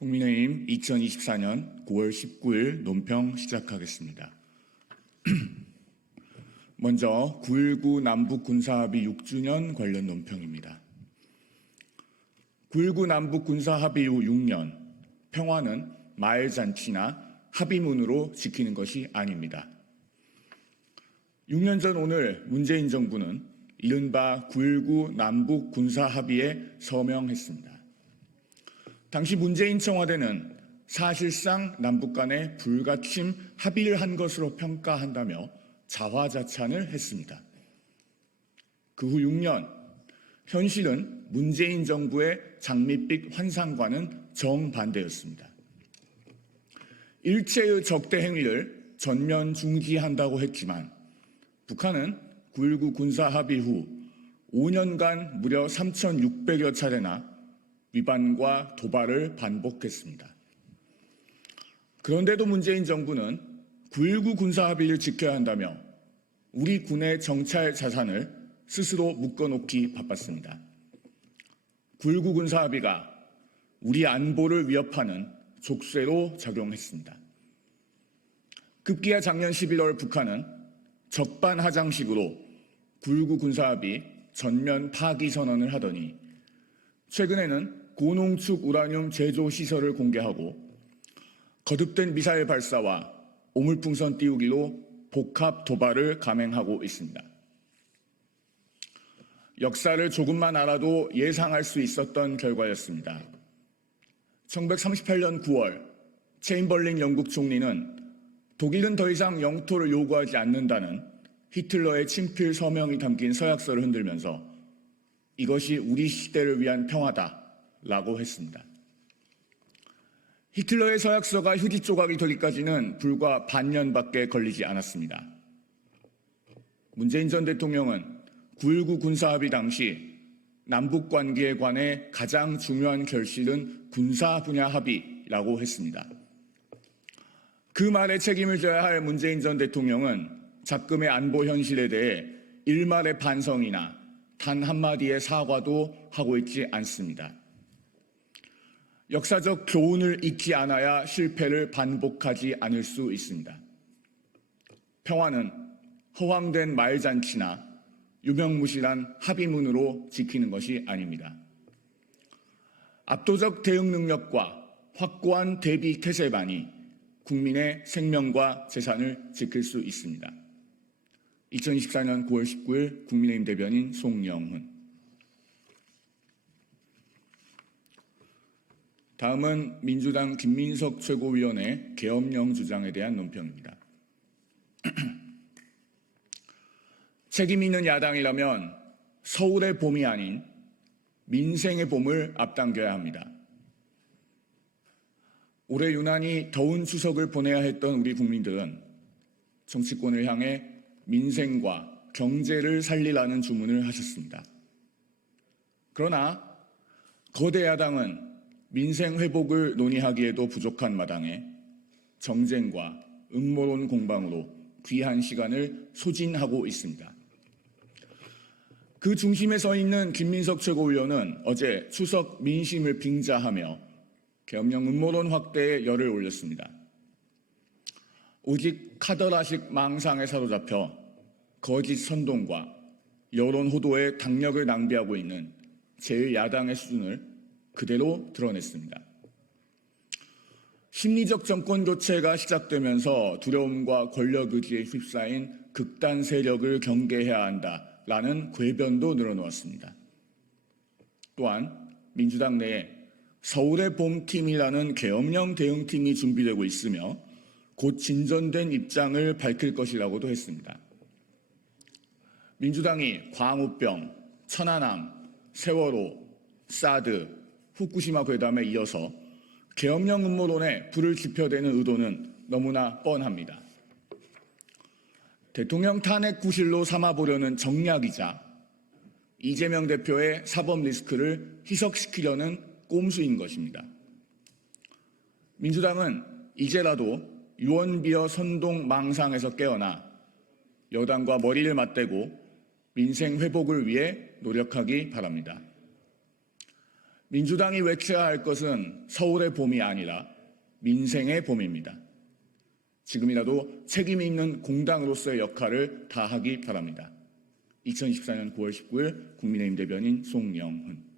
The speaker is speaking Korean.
국민의힘 2024년 9월 19일 논평 시작하겠습니다. 먼저 9.19 남북 군사합의 6주년 관련 논평입니다. 9.19 남북 군사합의 이후 6년, 평화는 마을잔치나 합의문으로 지키는 것이 아닙니다. 6년 전 오늘 문재인 정부는 이른바 9.19 남북 군사합의에 서명했습니다. 당시 문재인 청와대는 사실상 남북 간에 불가침 합의를 한 것으로 평가한다며 자화자찬을 했습니다. 그 후 6년, 현실은 문재인 정부의 장밋빛 환상과는 정반대였습니다. 일체의 적대 행위를 전면 중지한다고 했지만 북한은 9.19 군사합의 후 5년간 무려 3,600여 차례나 위반과 도발을 반복했습니다. 그런데도 문재인 정부는 9.19 군사합의를 지켜야 한다며 우리 군의 정찰 자산을 스스로 묶어놓기 바빴습니다. 9.19 군사합의가 우리 안보를 위협하는 족쇄로 작용했습니다. 급기야 작년 11월 북한은 적반하장식으로 9.19 군사합의 전면 파기 선언을 하더니 최근에는 고농축 우라늄 제조 시설을 공개하고 거듭된 미사일 발사와 오물풍선 띄우기로 복합 도발을 감행하고 있습니다. 역사를 조금만 알아도 예상할 수 있었던 결과였습니다. 1938년 9월 체인벌린 영국 총리는 독일은 더 이상 영토를 요구하지 않는다는 히틀러의 친필 서명이 담긴 서약서를 흔들면서 이것이 우리 시대를 위한 평화다라고 했습니다. 히틀러의 서약서가 휴지 조각이 되기까지는 불과 반년밖에 걸리지 않았습니다. 문재인 전 대통령은 9.19 군사합의 당시 남북관계에 관해 가장 중요한 결실은 군사 분야 합의라고 했습니다. 그 말에 책임을 져야 할 문재인 전 대통령은 작금의 안보 현실에 대해 일말의 반성이나 단 한마디의 사과도 하고 있지 않습니다. 역사적 교훈을 잊지 않아야 실패를 반복하지 않을 수 있습니다. 평화는 허황된 말잔치나 유명무실한 합의문으로 지키는 것이 아닙니다. 압도적 대응 능력과 확고한 대비 태세만이 국민의 생명과 재산을 지킬 수 있습니다. 2024년 9월 19일 국민의힘 대변인 송영훈. 다음은 민주당 김민석 최고위원의 계엄령 주장에 대한 논평입니다. 책임 있는 야당이라면 서울의 봄이 아닌 민생의 봄을 앞당겨야 합니다. 올해 유난히 더운 추석을 보내야 했던 우리 국민들은 정치권을 향해 민생과 경제를 살리라는 주문을 하셨습니다. 그러나 거대 야당은 민생 회복을 논의하기에도 부족한 마당에 정쟁과 음모론 공방으로 귀한 시간을 소진하고 있습니다. 그 중심에 서 있는 김민석 최고위원은 어제 추석 민심을 빙자하며 계엄령 음모론 확대에 열을 올렸습니다. 오직 카더라식 망상에 사로잡혀 거짓 선동과 여론 호도에 당력을 낭비하고 있는 제1야당의 수준을 그대로 드러냈습니다. 심리적 정권 교체가 시작되면서 두려움과 권력 의지에 휩싸인 극단 세력을 경계해야 한다라는 궤변도 늘어놓았습니다. 또한 민주당 내에 서울의 봄팀이라는 계엄령 대응팀이 준비되고 있으며 곧 진전된 입장을 밝힐 것이라고도 했습니다. 민주당이 광우병, 천안함, 세월호, 사드, 후쿠시마 괴담에 이어서 계엄령 음모론에 불을 지펴대는 의도는 너무나 뻔합니다. 대통령 탄핵 구실로 삼아보려는 정략이자 이재명 대표의 사법 리스크를 희석시키려는 꼼수인 것입니다. 민주당은 이제라도 유언비어 선동 망상에서 깨어나 여당과 머리를 맞대고 민생 회복을 위해 노력하기 바랍니다. 민주당이 외쳐야 할 것은 서울의 봄이 아니라 민생의 봄입니다. 지금이라도 책임 있는 공당으로서의 역할을 다하기 바랍니다. 2024년 9월 19일 국민의힘 대변인 송영훈.